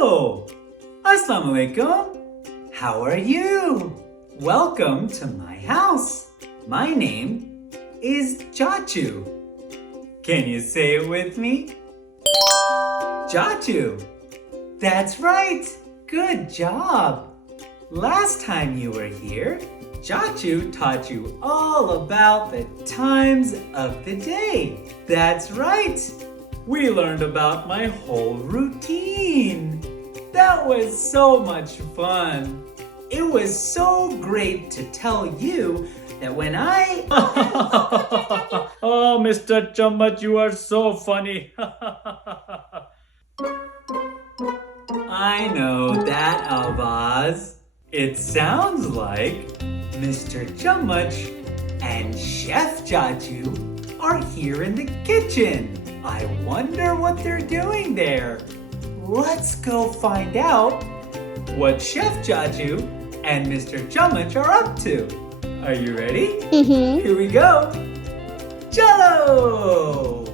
Oh, Assalamu alaikum. How are you? Welcome to my house. My name is Chachu. Can you say it with me? Jatu. That's right. Good job. Last time you were here, Chachu taught you all about the times of the day. That's right. We learned about my whole routine. That was so much fun. It was so great to tell you that when I... Oh, Mr. Chammach, you are so funny. I know that, Avaz. It sounds like Mr. Chammach and Chef Jatu are here in the kitchen. I wonder what they're doing there. Let's go find out what Chef Jatu and Mr. Chammach are up to. Are you ready? Mm-hmm. Here we go. Jello!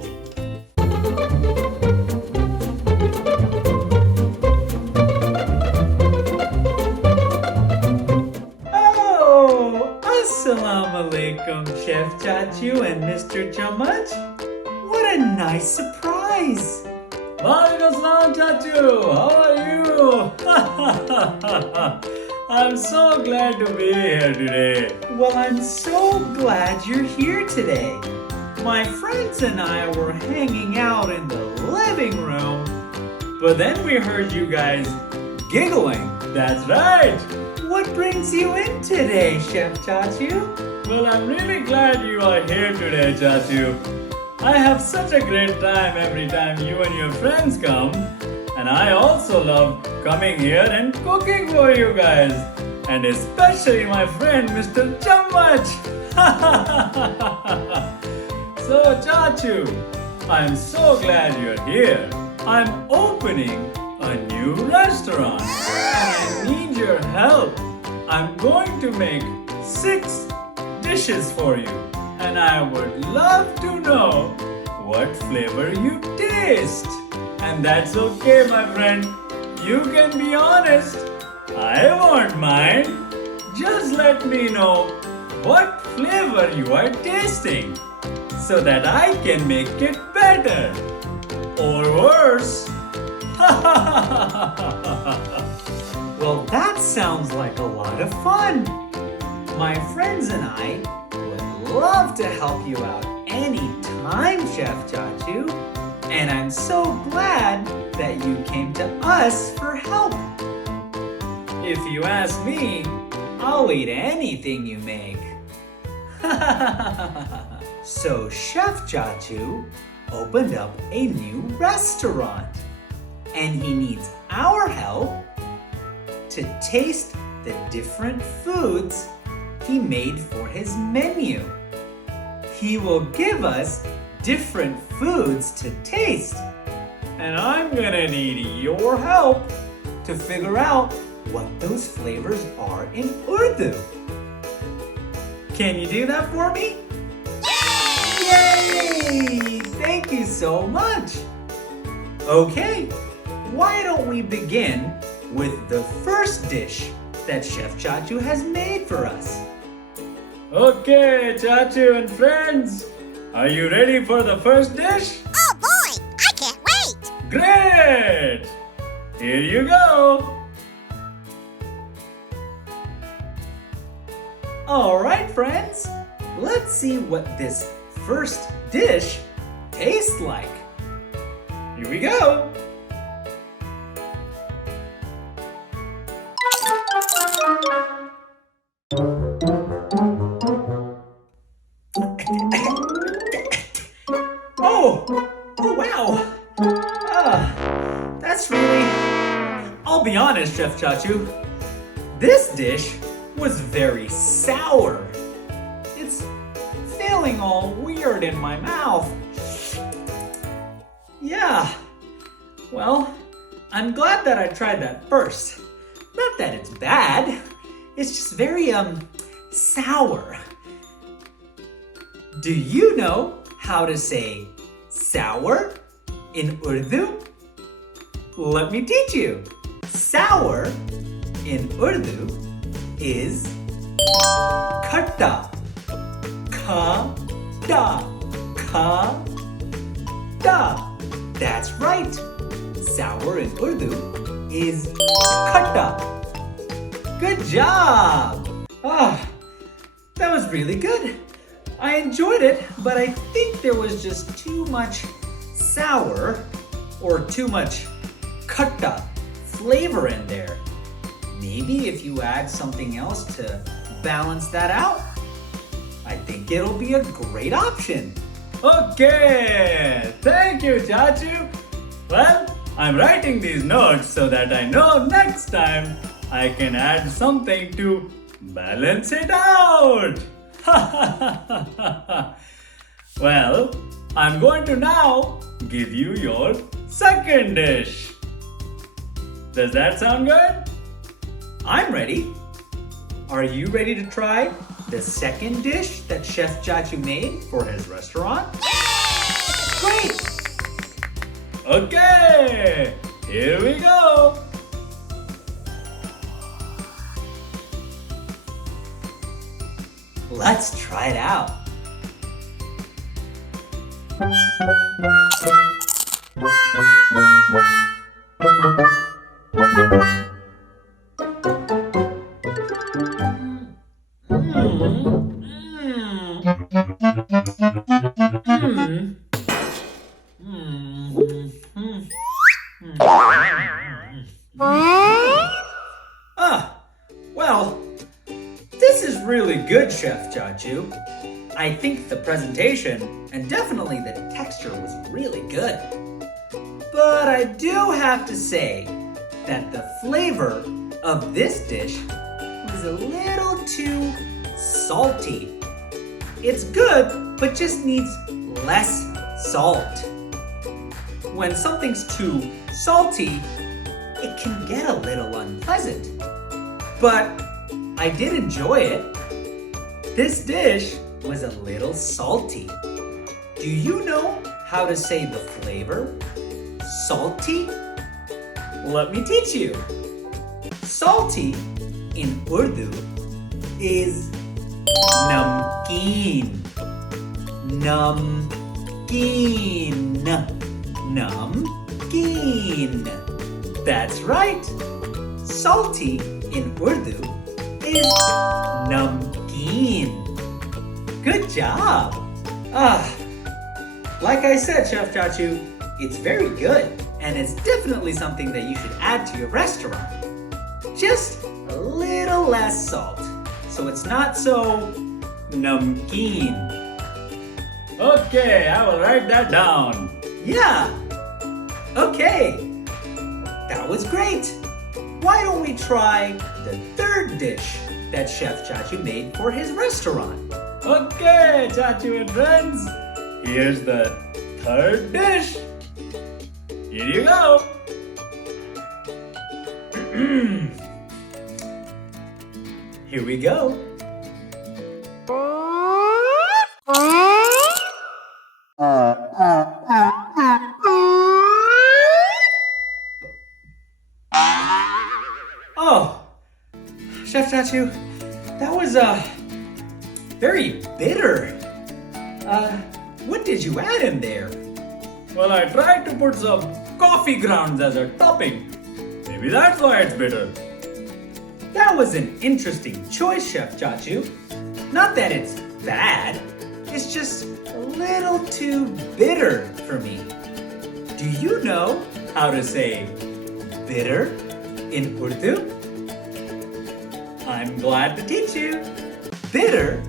Oh, Assalamu alaikum, Chef Chachu and Mr. Chammach. What a nice surprise. Walaikum assalam, Chachu. How are you? I'm so glad to be here today. Well, I'm so glad you're here today. My friends and I were hanging out in the living room, but then we heard you guys giggling. That's right. What brings you in today, Chef Chachu? Well, I'm really glad you are here today, Chachu. I have such a great time every time you and your friends come. And I also love coming here and cooking for you guys. And especially my friend, Mr. Chammach. So, Chachu, I'm so glad you're here. I'm opening a new restaurant. And I need your help. I'm going to make 6 dishes for you. And I would love to know what flavor you taste. And that's okay, my friend. You can be honest. I won't mind. Just let me know what flavor you are tasting so that I can make it better or worse. Well, that sounds like a lot of fun. My friends and I would love to help you out anytime, Chef Jatu. And I'm so glad that you came to us for help. If you ask me, I'll eat anything you make. So Chef Jatu opened up a new restaurant. And he needs our help to taste the different foods he made for his menu. He will give us different foods to taste. And I'm gonna need your help to figure out what those flavors are in Urdu. Can you do that for me? Yay! Thank you so much. Okay, why don't we begin with the first dish that Chef Chachu has made for us? Okay, Chachu and friends. Are you ready for the first dish? Oh boy, I can't wait! Great! Here you go. All right, friends, let's see what this first dish tastes like. Here we go. Oh, wow. That's really... I'll be honest, Chef Chachu. This dish was very sour. It's feeling all weird in my mouth. Yeah. Well, I'm glad that I tried that first. Not that it's bad. It's just very, sour. Do you know how to say sour in Urdu? Let me teach you. Sour in Urdu is khatta. Kha-da. Kha-da. That's right. Sour in Urdu is khatta. Good job. That was really good. I enjoyed it, but I think there was just too much sour or too much khatta flavor in there. Maybe if you add something else to balance that out, I think it'll be a great option. Okay, thank you, Chachu. Well, I'm writing these notes so that I know next time I can add something to balance it out. Well, I'm going to now give you your second dish. Does that sound good? I'm ready. Are you ready to try the second dish that Chef Jatu made for his restaurant? Great! Okay, here we go. Let's try it out. Well, this is really good, Chef Chachu. I think the presentation and definitely the texture was really good. But I do have to say that the flavor of this dish was a little too salty. It's good, but just needs less salt. When something's too salty, it can get a little unpleasant. But I did enjoy it. This dish was a little salty. Do you know how to say the flavor? Salty? Let me teach you. Salty in Urdu is namkeen. Namkeen. Namkeen. That's right. Salty in Urdu is namkeen. Good job. Like I said, Chef Chachu, it's very good, and it's definitely something that you should add to your restaurant. Just a little less salt, so it's not so namkeen. Okay, I will write that down. Yeah. Okay. That was great. Why don't we try the third dish that Chef Chachu made for his restaurant? Okay, Chachu and friends, here's the third dish. Here you go. Here we go. Oh, Chef Chachu, that was very bitter. What did you add in there? Well, I tried to put some coffee grounds as a topping. Maybe that's why it's bitter. That was an interesting choice, Chef Chachu. Not that it's bad, it's just a little too bitter for me. Do you know how to say bitter in Urdu? I'm glad to teach you. Bitter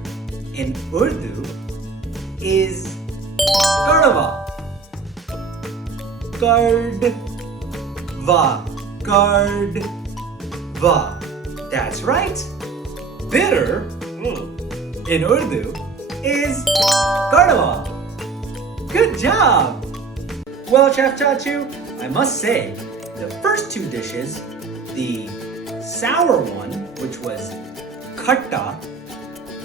in Urdu is Gardva. Gardva. Gardva. That's right. Bitter in Urdu is Gardva. Good job. Well, Chef Chachu, I must say, the first two dishes, the sour one, which was khatta,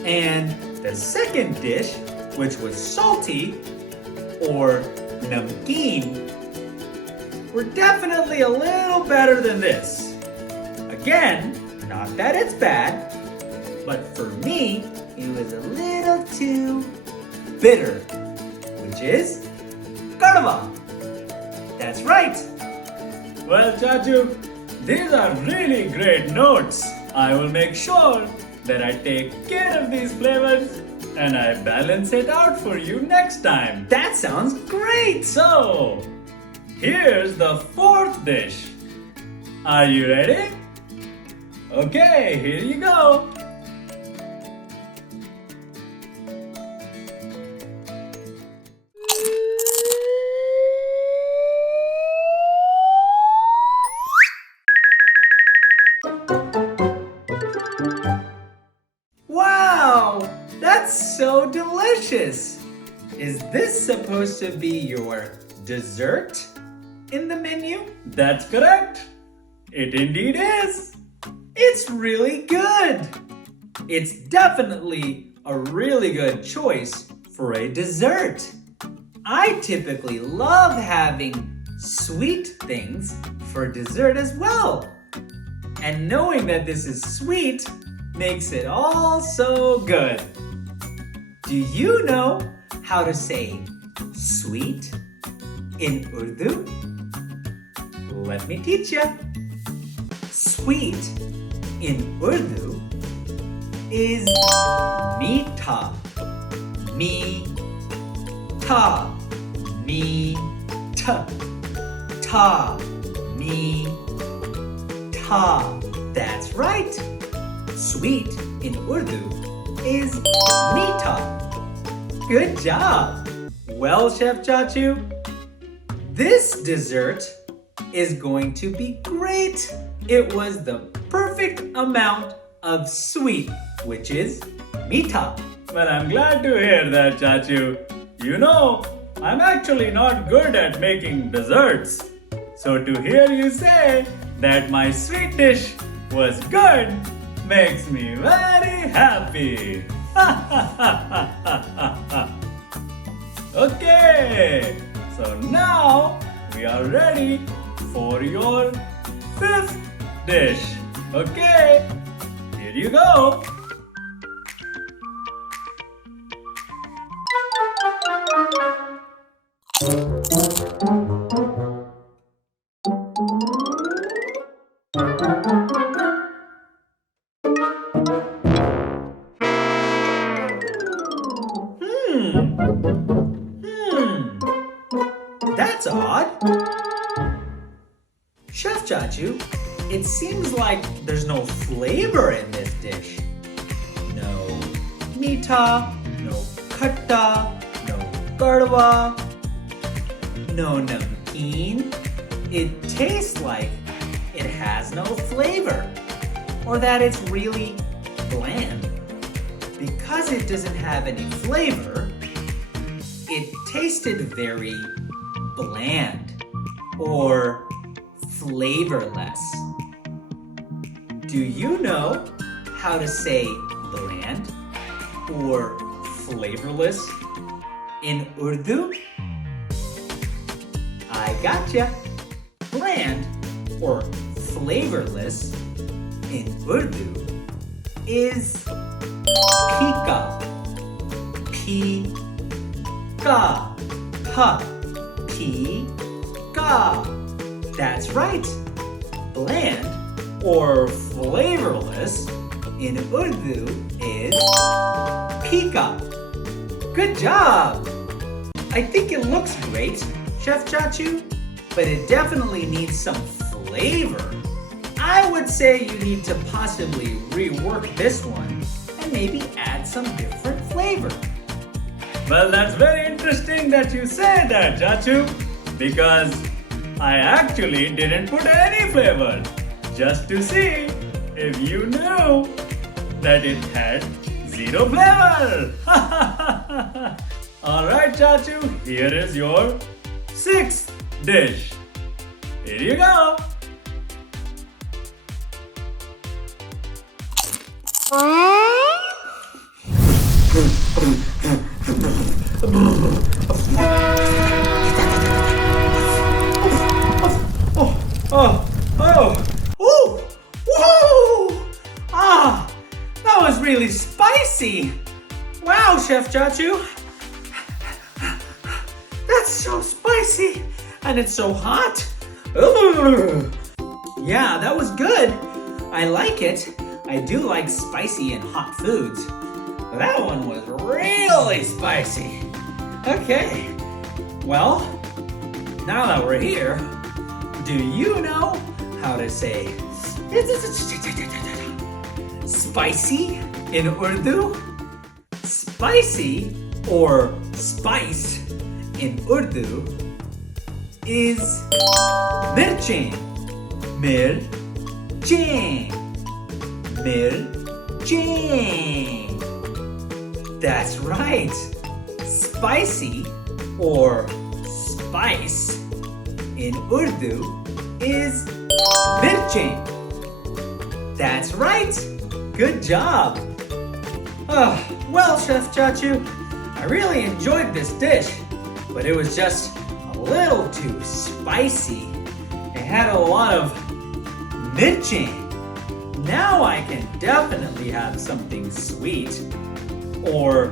and the second dish, which was salty or namkeen, were definitely a little better than this. Again, not that it's bad, but for me, it was a little too bitter, which is karva. That's right. Well, Chachu, these are really great notes. I will make sure that I take care of these flavors and I balance it out for you next time. That sounds great. So, here's the fourth dish. Are you ready? Okay, here you go. Wow, that's so delicious. Is this supposed to be your dessert in the menu? That's correct. It indeed is. It's really good. It's definitely a really good choice for a dessert. I typically love having sweet things for dessert as well. And knowing that this is sweet makes it all so good. Do you know how to say sweet in Urdu? Let me teach you. Sweet in Urdu is meetha. Me-ta. Me-ta. Ta. Me-ta. That's right. Sweet in Urdu is meetha. Good job. Well, Chef Chachu, this dessert is going to be great. It was the perfect amount of sweet, which is meetha. Well, I'm glad to hear that, Chachu. You know, I'm actually not good at making desserts. So to hear you say that my sweet dish was good makes me very happy. Okay, so now we are ready for your fifth dish. Okay, here you go. That's odd. Chef Chachu, it seems like there's no flavor in this dish. No meetha, no khatta, no garwa, no namkeen. It tastes like it has no flavor, or that it's really bland. Because it doesn't have any flavor, it tasted very bland or flavorless. Do you know how to say bland or flavorless in Urdu? I gotcha. Bland or flavorless in Urdu is pika. Pika. Ha. Pika. That's right. Bland or flavorless in Urdu is pika. Good job. I think it looks great, Chef Chachu, but it definitely needs some flavor. I would say you need to possibly rework this one and maybe add some different flavor. Well, that's very interesting that you say that, Jatu, because I actually didn't put any flavor, just to see if you knew that it had zero flavor. Alright, Chachu, here is your sixth dish. Here you go. Oh, Ooh! Whoa! Ah! That was really spicy! Wow, Chef Jatu! That's so spicy! And it's so hot! Ugh. Yeah, that was good! I like it. I do like spicy and hot foods. But that one was really spicy. Okay. Well, now that we're here, do you know how to say spicy in Urdu? Spicy or spice in Urdu is mirchin. Mirchin. Mirchin. That's right. Spicy or spice in Urdu is mirchin. That's right. Good job. Well, Chef Chachu, I really enjoyed this dish, but it was just a little too spicy. It had a lot of mirchin. Now I can definitely have something sweet or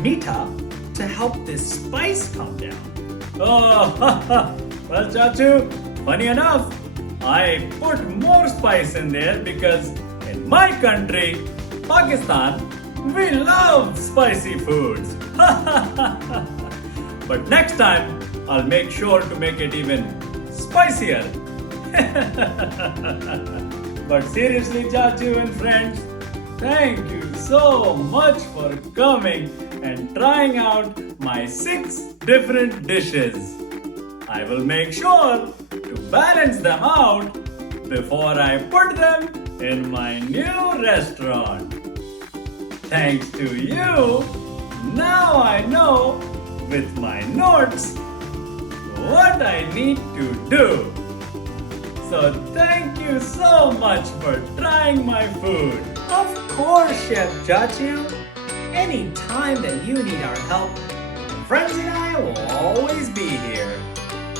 mita to help this spice come down. oh, well, Jatu, funny enough, I put more spice in there because in my country, Pakistan, we love spicy foods. But next time, I'll make sure to make it even spicier. But seriously, Jatu and friends, thank you so much for coming and trying out my 6 different dishes. I will make sure to balance them out before I put them in my new restaurant. Thanks to you, now I know with my notes what I need to do. So thank you so much for trying my food. Of course, Chef Jatu. Any time that you need our help, friends and I will always be here.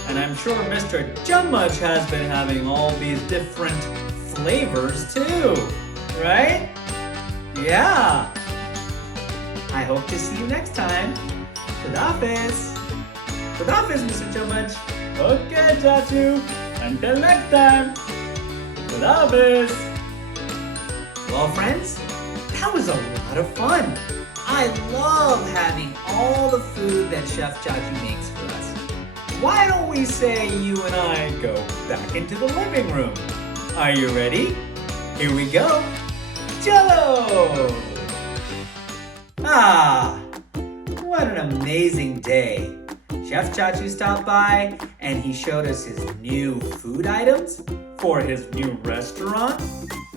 And I'm sure Mr. Chammach has been having all these different flavors too, right? Yeah. I hope to see you next time. Khudafis. Khudafis, Mr. Chammach. Okay, Jatu. Until next time. Toddlers. Well, friends, that was a lot of fun. I love having all the food that Chef Jatu makes for us. Why don't we say you and I go back into the living room? Are you ready? Here we go. Jello! Ah, what an amazing day. Chef Chachu stopped by and he showed us his new food items for his new restaurant.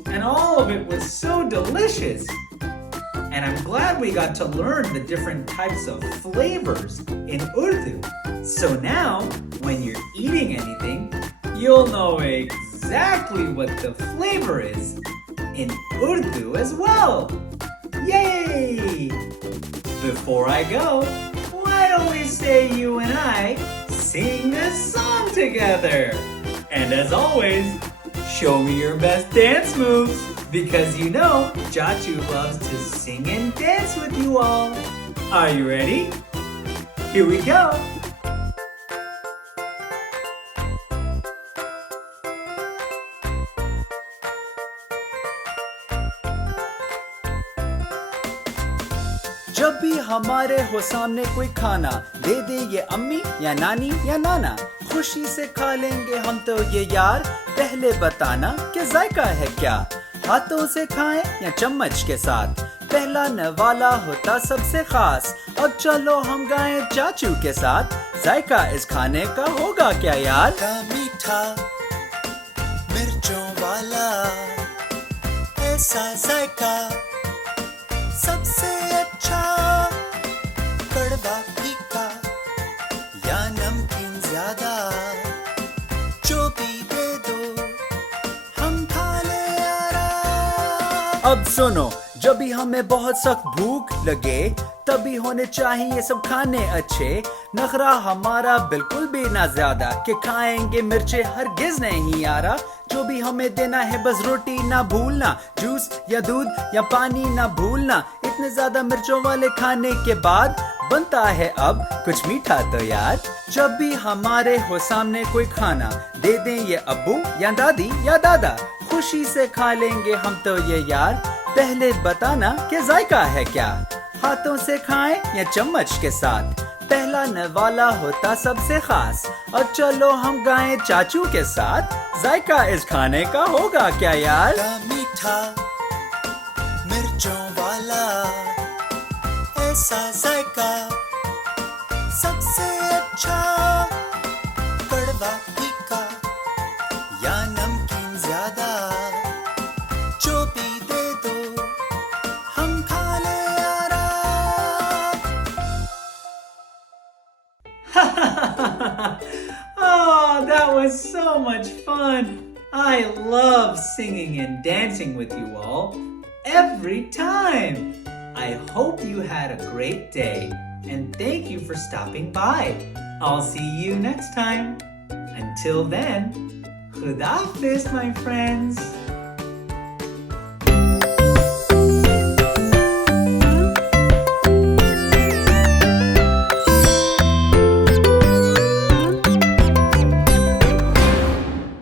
And all of it was so delicious. And I'm glad we got to learn the different types of flavors in Urdu. So now, when you're eating anything, you'll know exactly what the flavor is in Urdu as well. Yay! Before I go, why don't we say you and I sing a song together? And as always, show me your best dance moves, because you know Jatu loves to sing and dance with you all. Are you ready? Here we go. जब भी हमारे हो सामने कोई खाना दे दे ये अम्मी या नानी या नाना खुशी से खा लेंगे हम तो ये यार पहले बताना कि जायका है क्या हाथों से खाएं या चम्मच के साथ पहला नवाला होता सबसे खास अब चलो हम गाएं चाचू के साथ जायका इस खाने का होगा क्या यार मीठा मिर्चों वाला ऐसा जायका सबसे अच्छा कड़वा फीका या नमकीन ज्यादा जो भी दे दो हम खा ले यारा अब सुनो जब भी हमें बहुत सख्त भूख लगे तभी होने चाहिए ये सब खाने अच्छे। नखरा हमारा बिल्कुल भी ना ज्यादा कि खाएंगे मिर्चे हरगिज नहीं आ रहा। जो भी हमें देना है बस रोटी ना भूलना, जूस या दूध या पानी ना भूलना। इतने ज्यादा मिर्चों वाले खाने के बाद बनता है अब कुछ मीठा तो यार। जब भी हमारे हो सामने कोई खाना, दे दें ये अब्बू या दादी या दादा, खुशी से खा लेंगे हम तो ये यार। पहले बताना कि जायका है क्या, हाथों से खाएं या चम्मच के साथ। पहला नवाला होता सबसे खास। और चलो हम गाएं चाचू के साथ, जायका इस खाने का होगा क्या यार। मीठा मिर्चों वाला ऐसा जायका सबसे अच्छा। कड़वा तीखा या नमकीन ज्यादा, जो भी दे दो हम खा ले यारा। Oh, that was so much fun. I love singing and dancing with you all every time. I hope you had a great day and thank you for stopping by. I'll see you next time. Until then, Khuda Hafiz, my friends.